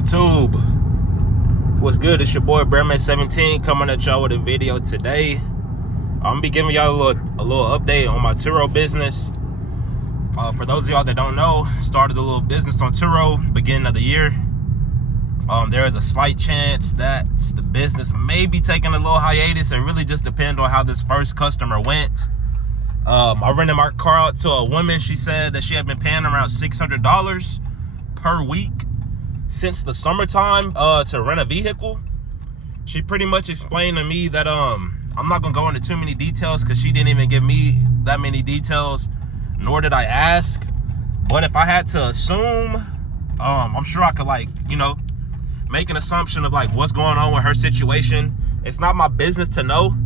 YouTube, what's good? It's your boy Bearman17 coming at y'all with a video today. I'm gonna be giving y'all a little update on my Turo business. For those of y'all that don't know, started a little business on Turo beginning of the year. There is a slight chance that the business may be taking a little hiatus. It really just depends on how this first customer went. I rented my car out to a woman. She said that she had been paying around $600 per week since the summertime to rent a vehicle. She pretty much explained to me that I'm not gonna go into too many details because she didn't even give me that many details, nor did I ask. But if I had to assume, I'm sure I could, like, make an assumption of like what's going on with her situation. It's not my business to know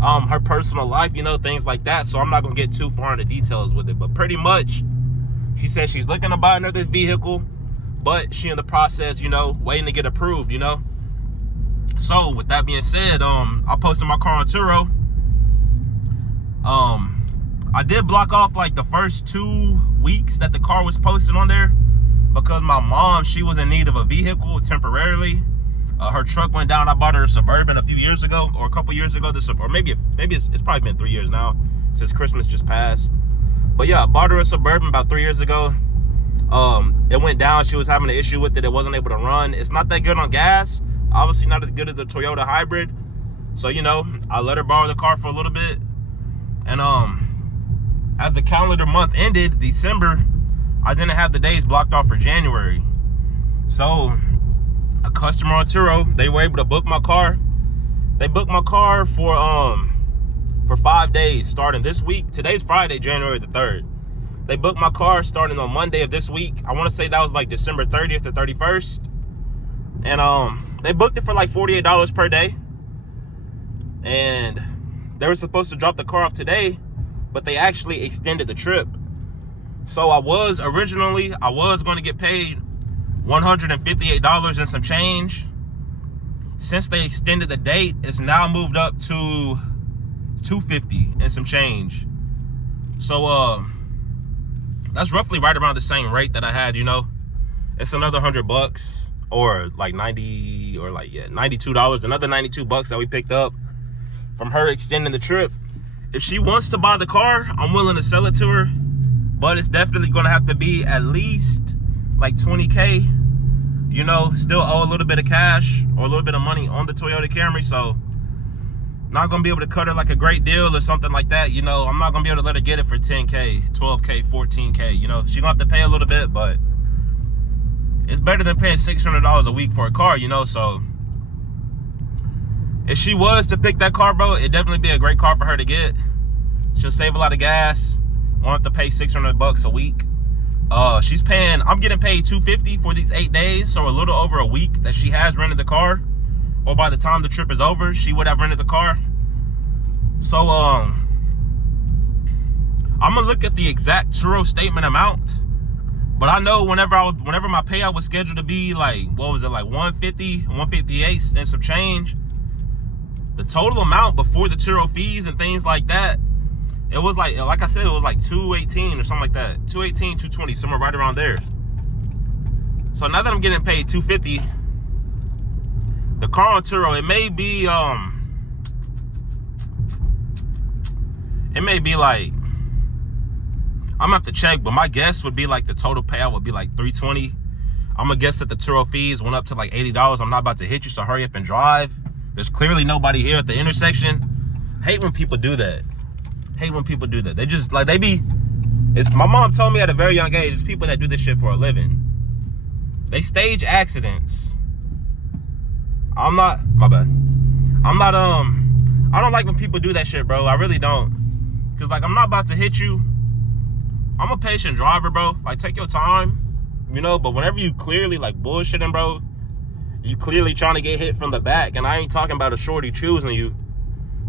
her personal life, things like that, so I'm not gonna get too far into details with it. But pretty much she said she's looking to buy another vehicle, but she in the process, waiting to get approved, So with that being said, I posted my car on Turo. I did block off like the first 2 weeks that the car was posted on there because my mom, she was in need of a vehicle temporarily. Her truck went down. I bought her a Suburban a few years ago, or a couple years ago, or maybe it's probably been 3 years now since Christmas just passed. But yeah, I bought her a Suburban about 3 years ago. It went down. She was having an issue with it. It wasn't able to run. It's not that good on gas. Obviously not as good as the Toyota hybrid. So, I let her borrow the car for a little bit. And as the calendar month ended, December, I didn't have the days blocked off for January. So a customer on Turo, they were able to book my car. They booked my car for 5 days starting this week. Today's Friday, January the 3rd. They booked my car starting on Monday of this week. I want to say that was like December 30th or 31st. And they booked it for like $48 per day. And they were supposed to drop the car off today, but they actually extended the trip. So I was going to get paid $158 and some change. Since they extended the date, it's now moved up to $250 and some change. So that's roughly right around the same rate that I had. It's another $100 or like $92, another $92 that we picked up from her extending the trip. If she wants to buy the car, I'm willing to sell it to her, but it's definitely going to have to be at least like $20K. Still owe a little bit of cash or a little bit of money on the Toyota Camry, so not gonna be able to cut her like a great deal or something like that. I'm not gonna be able to let her get it for $10K, $12K, $14K. She gonna have to pay a little bit, but it's better than paying $600 a week for a car. So if she was to pick that car, bro, it'd definitely be a great car for her to get. She'll save a lot of gas, won't have to pay $600 a week. I'm getting paid $250 for these 8 days, so a little over a week that she has rented the car, or by the time the trip is over, she would have rented the car. So I'm gonna look at the exact Turo statement amount, but I know whenever my payout was scheduled to be like, what was it, like $150, $158 and some change, the total amount before the Turo fees and things like that, it was like I said, it was like $218 or something like that. $218, $220, somewhere right around there. So now that I'm getting paid $250, the car on Turo, it may be like, I'm gonna have to check, but my guess would be like the total payout would be like $320. I'm gonna guess that the Turo fees went up to like $80. I'm not about to hit you, so hurry up and drive. There's clearly nobody here at the intersection. Hate when people do that. They just like, my mom told me at a very young age, it's people that do this shit for a living. They stage accidents. I don't like when people do that shit, bro. I really don't. Cause like, I'm not about to hit you. I'm a patient driver, bro. Like, take your time, but whenever you clearly like bullshitting, bro, you clearly trying to get hit from the back, and I ain't talking about a shorty choosing you.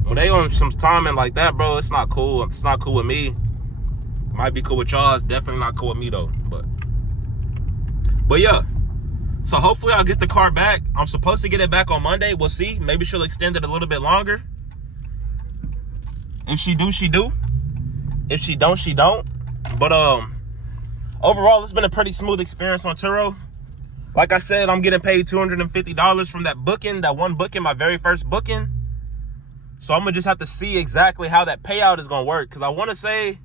When they on some timing like that, bro, it's not cool. It's not cool with me. It might be cool with y'all. It's definitely not cool with me, though. But yeah. So hopefully I'll get the car back. I'm supposed to get it back on Monday. We'll see. Maybe she'll extend it a little bit longer. If she do, she do. If she don't, she don't. But overall, it's been a pretty smooth experience on Turo. Like I said, I'm getting paid $250 from that booking, that one booking, my very first booking. So I'm gonna just have to see exactly how that payout is gonna work. Cause I wanna say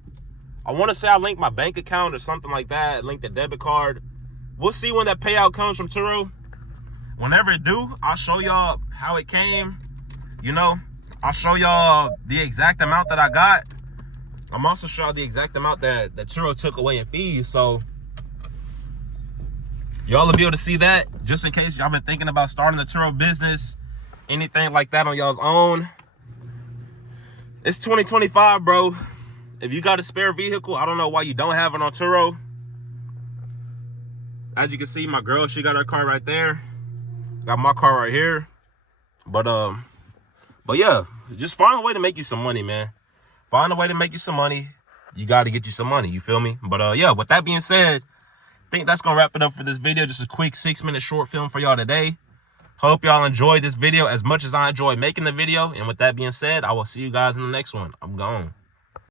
I link my bank account or something like that, link the debit card. We'll see when that payout comes from Turo. Whenever it do, I'll show y'all how it came. You know, I'll show y'all the exact amount that I got. I'm also show y'all the exact amount that Turo took away in fees. So y'all will be able to see that, just in case y'all been thinking about starting the Turo business, anything like that on y'all's own. It's 2025, bro. If you got a spare vehicle, I don't know why you don't have it on Turo. As you can see, my girl, she got her car right there. Got my car right here. But yeah, just find a way to make you some money, man. Find a way to make you some money. You got to get you some money, you feel me? But yeah, with that being said, I think that's gonna wrap it up for this video. Just a quick 6-minute short film for y'all today. Hope y'all enjoyed this video as much as I enjoyed making the video. And with that being said, I will see you guys in the next one. I'm gone.